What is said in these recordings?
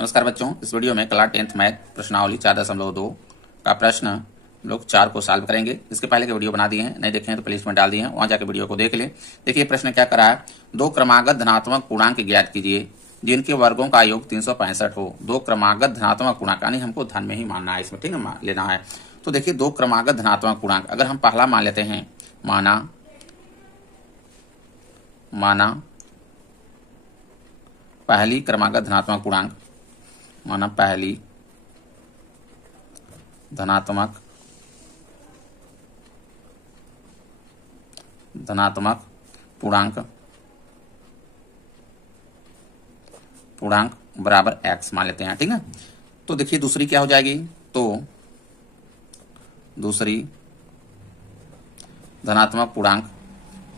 नमस्कार बच्चों, इस वीडियो में क्लास 10th मैथ प्रश्नावली 4.2 का प्रश्न हम लोग 4 को सॉल्व करेंगे। इसके पहले के वीडियो बना दिए हैं, नहीं देखे हैं तो प्लेलिस्ट में डाल दिए हैं, वहां जाकर वीडियो को देख लें। देखिए प्रश्न क्या करा है, दो क्रमागत धनात्मक पूर्णांक ज्ञात कीजिए जिनके वर्गों का योग 365 हो। दो क्रमागत धनात्मक पूर्णांक यानी हमको धन में ही मानना है, इसमें ठीक है लेना है। तो देखिए दो क्रमागत धनात्मक पूर्णांक, अगर हम पहला मान लेते हैं, माना पहली क्रमागत धनात्मक पूर्णांक, माना पहली धनात्मक पूर्णांक बराबर x मान लेते हैं, ठीक है। तो देखिए दूसरी क्या हो जाएगी, तो दूसरी धनात्मक पूर्णांक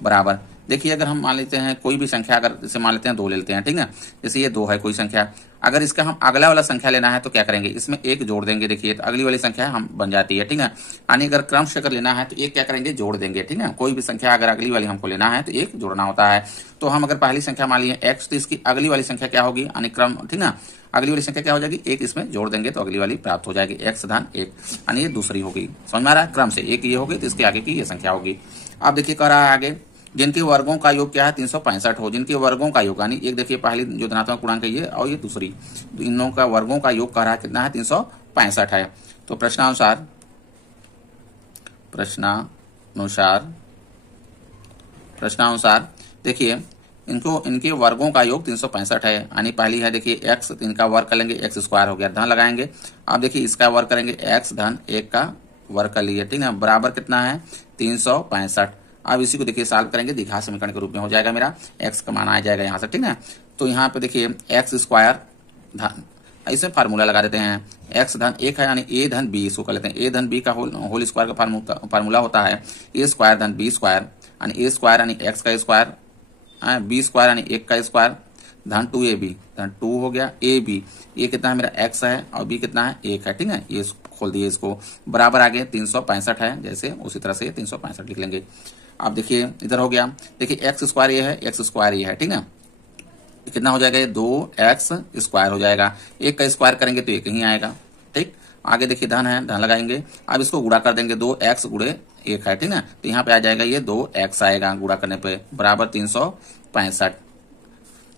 बराबर, देखिए अगर हम मान लेते हैं कोई भी संख्या, अगर जैसे मान लेते हैं 2 ले लेते हैं, ठीक है। जैसे ये 2 है कोई संख्या, अगर इसका हम अगला वाला संख्या लेना है तो क्या करेंगे, इसमें 1 जोड़ देंगे। देखिए तो अगली वाली संख्या हम बन जाती है, ठीक है। यानी अगर क्रम से अगर लेना है तो 1 क्या करेंगे, जोड़ देंगे, ठीक है। कोई भी संख्या अगर अगली वाली हमको लेना है तो 1 जोड़ना होता है। तो हम अगर पहली संख्या मान लिए x, तो इसकी अगली वाली संख्या क्या होगी, यानी क्रम, ठीक है। अगली वाली संख्या क्या हो जाएगी, 1 इसमें जोड़ देंगे तो अगली वाली प्राप्त हो जाएगी, x धन 1, यानी ये दूसरी होगी। समझ में आ रहा है, क्रम से 1 ये होगी तो इसके आगे की ये संख्या होगी। अब देखिए कह रहा है आगे, जिनके वर्गों का योग क्या है 365 हो। जिनके वर्गों का योग यानी एक देखिए पहली जो धनात्मक पूर्णांक है ये, और ये दूसरी, तो इन लोगों का वर्गों का योग कह रहा है कितना है, 365 है। तो प्रश्नानुसार देखिए इनके वर्गों का योग 365 है। यानी पहली है देखिए x, इनका वर्ग कर लेंगे, x स्क्वायर हो गया, धन लगाएंगे। अब देखिए इसका वर्ग करेंगे, x धन 1 का वर्ग कर लिए, ठीक है, बराबर कितना है 365। अब इसी को देखिए सॉल्व करेंगे, द्विघात समीकरण के रूप में हो जाएगा मेरा, x का मान आ जाएगा यहाँ से, ठीक है। तो यहाँ पे देखिए x स्क्वायर धन, इसमें फार्मूला लगा देते हैं, x धन 1 है यानी a धन b, इसको कर लेते हैं a धन b का होल स्क्वायर का फार्मूला होता है a स्क्वायर धन b स्क्वायर, यानी a स्क्वायर यानी x का स्क्वायर, b स्क्वायर यानी 1 का स्क्वायर, धन 2ab, धन 2 हो गया, ab ये कितना है मेरा x है और b कितना है 1 है, ठीक है। ये खोल दिए इसको, बराबर आगे 365 है, जैसे उसी तरह से 365 लिख लेंगे। अब देखिए इधर हो गया, देखिए x स्क्वायर ये है, x स्क्वायर ये है, ठीक है। कितना हो जाएगा, ये 2x स्क्वायर हो जाएगा, 1 का स्क्वायर करेंगे तो 1 ही आएगा, ठीक। आगे देखिए धन है, धन लगाएंगे, अब इसको गुणा कर देंगे, 2x गुणे 1 है, ठीक है। तो यहाँ पे आ जाएगा ये 2x आएगा गुणा करने पे, बराबर 365।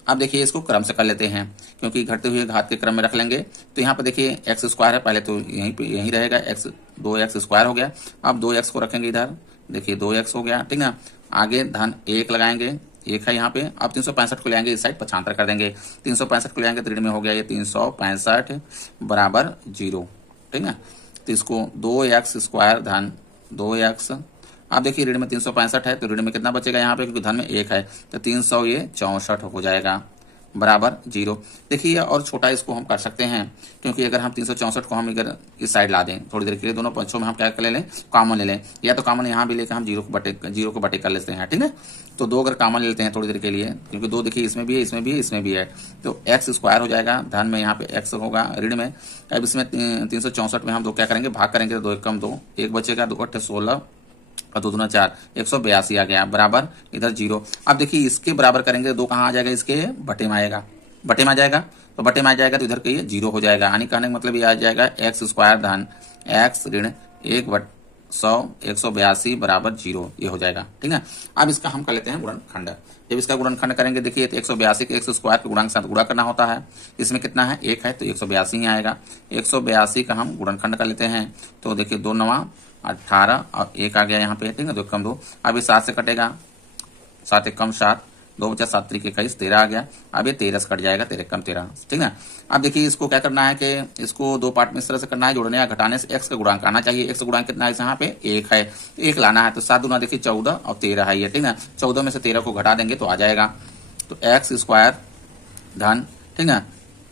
अब देखिए इसको क्रम से कर लेते हैं, क्योंकि घटते हुए घात के क्रम में रख लेंगे। तो यहाँ पे देखिए x स्क्वायर है, पहले तो यहीं रहेगा, x 2x स्क्वायर हो गया। अब 2x को रखेंगे इधर, देखिए 2x हो गया, ठीक है। आगे धन 1 लगाएंगे, 1 है यहाँ पे। अब 365 को ले आएंगे इस साइड, पक्षांतर कर देंगे, 365 को ले आएंगे तो ऋण में हो गया ये 365 बराबर 0, ठीक है। तो इसको 2x स्क्वायर धन 2x, अब देखिए ऋण में 365 है तो ऋण में कितना बचेगा यहाँ पे, क्योंकि धन में 1 है तो 364 हो जाएगा, बराबर 0। देखिए और छोटा इसको हम कर सकते हैं, क्योंकि अगर हम 364 को हम इधर इस साइड ला दें थोड़ी देर के लिए, दोनों पक्षों में हम क्या कर ले लें, कॉमन ले लें, या तो कॉमन यहाँ भी लेकर हम 0 को बटे कर लेते हैं, ठीक है। तो 2 अगर कॉमन ले लेते हैं थोड़ी देर के लिए, क्योंकि 2 देखिए इसमें भी है, इसमें भी है, इसमें भी है, तो x स्क्वायर हो जाएगा, धन में यहाँ पे x होगा ऋण में। अब इसमें 364 में हम 2 क्या करेंगे, भाग करेंगे, 2 1 कम 2, 1 बचेगा, 2 8 16 और 2 दूना 4, 182 आ गया, बराबर इधर 0। अब देखिए इसके बराबर करेंगे, 2 कहाँ आ जाएगा, इसके बटे में आ जाएगा, तो बटे में आ जाएगा तो इधर के ये 0 हो जाएगा। यानी कहने का मतलब ये आ जाएगा x स्क्वायर धन x ऋण 1/100 बराबर 0, ये हो जाएगा, ठीक है। अब इसका हम कर लेते हैं गुणनखंड। जब इसका गुणनखंड करेंगे देखिए तो 182 के x स्क्वायर के गुणांक के साथ गुणा करना होता है, इसमें कितना है 1 है तो 182 ही आएगा। 182 का हम गुणनखंड कर लेते हैं, तो देखिए 2 9 18 और 1 आ गया यहाँ पे, ठीक है, 2 कम 2, अब ये 7 से कटेगा, 7 1 कम 7, 2 बचा 7 3 21, 13 आ गया। अब ये 13 से कट जाएगा, 13 कम 13, ठीक है। अब देखिए इसको क्या करना है कि इसको 2 पार्ट में इस तरह से करना है, जोड़ने या घटाने से x का गुणांक आना चाहिए। x का गुणांक कितना है, यहाँ पे 1 है, 1 लाना है, तो 7 दूना देखिए 14 और 13 है ये, ठीक है। 14 में से 13 को घटा देंगे तो आ जाएगा, तो x स्क्वायर धन, ठीक है,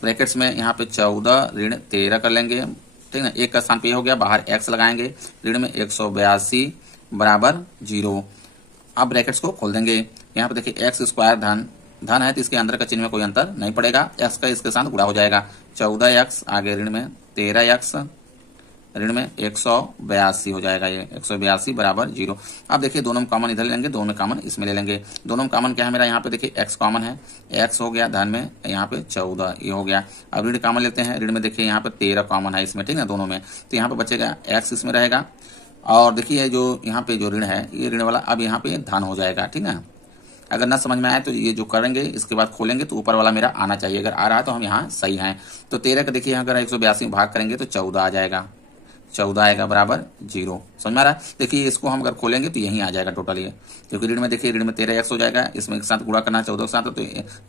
ब्रैकेट्स में यहाँ पे 14 ऋण 13 कर लेंगे, ठीक है। 1 का स्थान पे हो गया, बाहर x लगाएंगे, ऋण में 182 बराबर 0। अब ब्रैकेट्स को खोल देंगे, यहाँ पे देखिए x स्क्वायर धन है तो इसके अंदर का चिन्ह में कोई अंतर नहीं पड़ेगा, x का इसके साथ गुणा हो जाएगा, 14x आगे ऋण में 13x ऋण में 182 हो जाएगा, ये 182 बराबर 0। अब देखिए दोनों में कॉमन इधर ले लेंगे, दोनों में कॉमन इसमें ले लेंगे। दोनों में कॉमन क्या है मेरा, यहाँ पे देखिए x कॉमन है, x हो गया, धन में यहाँ पे 14 ये हो गया। अब ऋण कॉमन लेते हैं, ऋण में देखिए यहाँ पे 13 कॉमन है इसमें, ठीक है दोनों में, तो यहाँ पे बचेगा x इसमें रहेगा। और देखिए जो यहाँ पे जो ऋण है ये ऋण वाला अब यहाँ पे धन हो जाएगा, ठीक है। अगर ना समझ में आए तो ये जो करेंगे इसके बाद खोलेंगे तो ऊपर वाला मेरा आना चाहिए, अगर आ रहा है तो हम यहाँ सही हैं। तो 13 का देखिए अगर 182 भाग करेंगे तो 14 आ जाएगा, 14 आएगा बराबर 0। समझ में आ रहा है। देखिए इसको हम अगर खोलेंगे तो यही आ जाएगा टोटल ये, क्योंकि ऋण में देखिए ऋण में 13 x हो जाएगा, इसमें एक साथ गुणा करना 14 के साथ, तो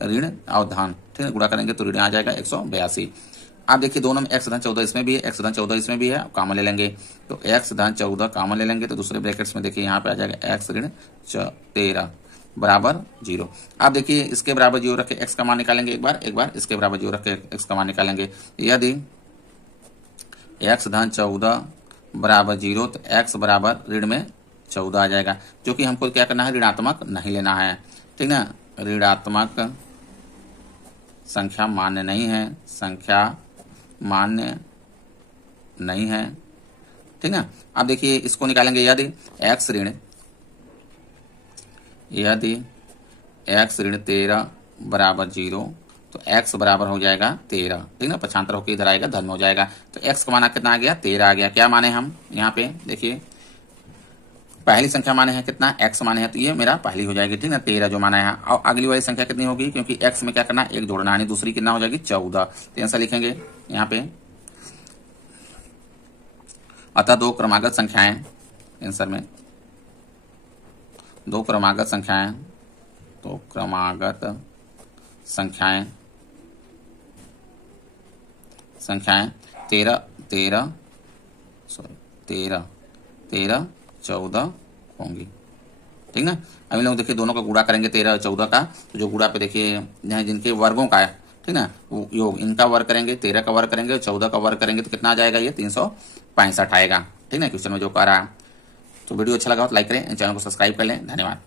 ऋण और धन, ठीक है, गुणा करेंगे तो ऋण आ जाएगा 182। आप देखिए दोनों में x धन 14 इसमें भी है, x धन 14 इसमें भी है, कॉमन ले लेंगे तो x धन 14 कॉमन ले लेंगे तो दूसरे ब्रैकेट्स में देखिए यहाँ पे आ जाएगा x ऋण 13 बराबर 0। आप देखिए इसके बराबर 0 रख के x का मान निकालेंगे, एक बार इसके बराबर 0 रख के x का मान निकालेंगे। यदि x धन 14 बराबर 0 तो x बराबर ऋण में 14 आ जाएगा, जो कि हमको क्या करना है, ऋणात्मक नहीं लेना है, ठीक ना। ऋणात्मक संख्या मान्य नहीं है, संख्या मान्य नहीं है, ठीक ना। अब देखिए इसको निकालेंगे, यदि x ऋण 13 बराबर 0 तो x बराबर हो जाएगा 13, ठीक ना, पक्षांतर होकर इधर आएगा, धन में हो जाएगा। तो x का मान कितना आ गया, 13 आ गया। क्या माने हम यहाँ पे देखिए पहली संख्या माने है कितना, x माने है, तो ये मेरा पहली हो जाएगी, ठीक ना, 13 जो माना है। और अगली वाली संख्या कितनी होगी, क्योंकि x में क्या करना, एक जोड़ना है, दूसरी कितना हो जाएगी 14, तो आंसर लिखेंगे यहाँ पे। अतः दो क्रमागत संख्याएं, आंसर में दो क्रमागत संख्याएं 13 14 होंगी, ठीक ना। अब इन लोग देखिए दोनों का गुणा करेंगे 13 और 14 का, तो जो गुणा पे देखिए जिनके वर्गों का है, ठीक ना, योग इनका वर्ग करेंगे, 13 का वर्ग करेंगे, 14 का वर्ग करेंगे तो कितना आ जाएगा, ये 365 आएगा, ठीक ना, क्वेश्चन में जो कह रहा है। तो वीडियो अच्छा लगा तो लाइक करें, चैनल को सब्सक्राइब कर लें। धन्यवाद।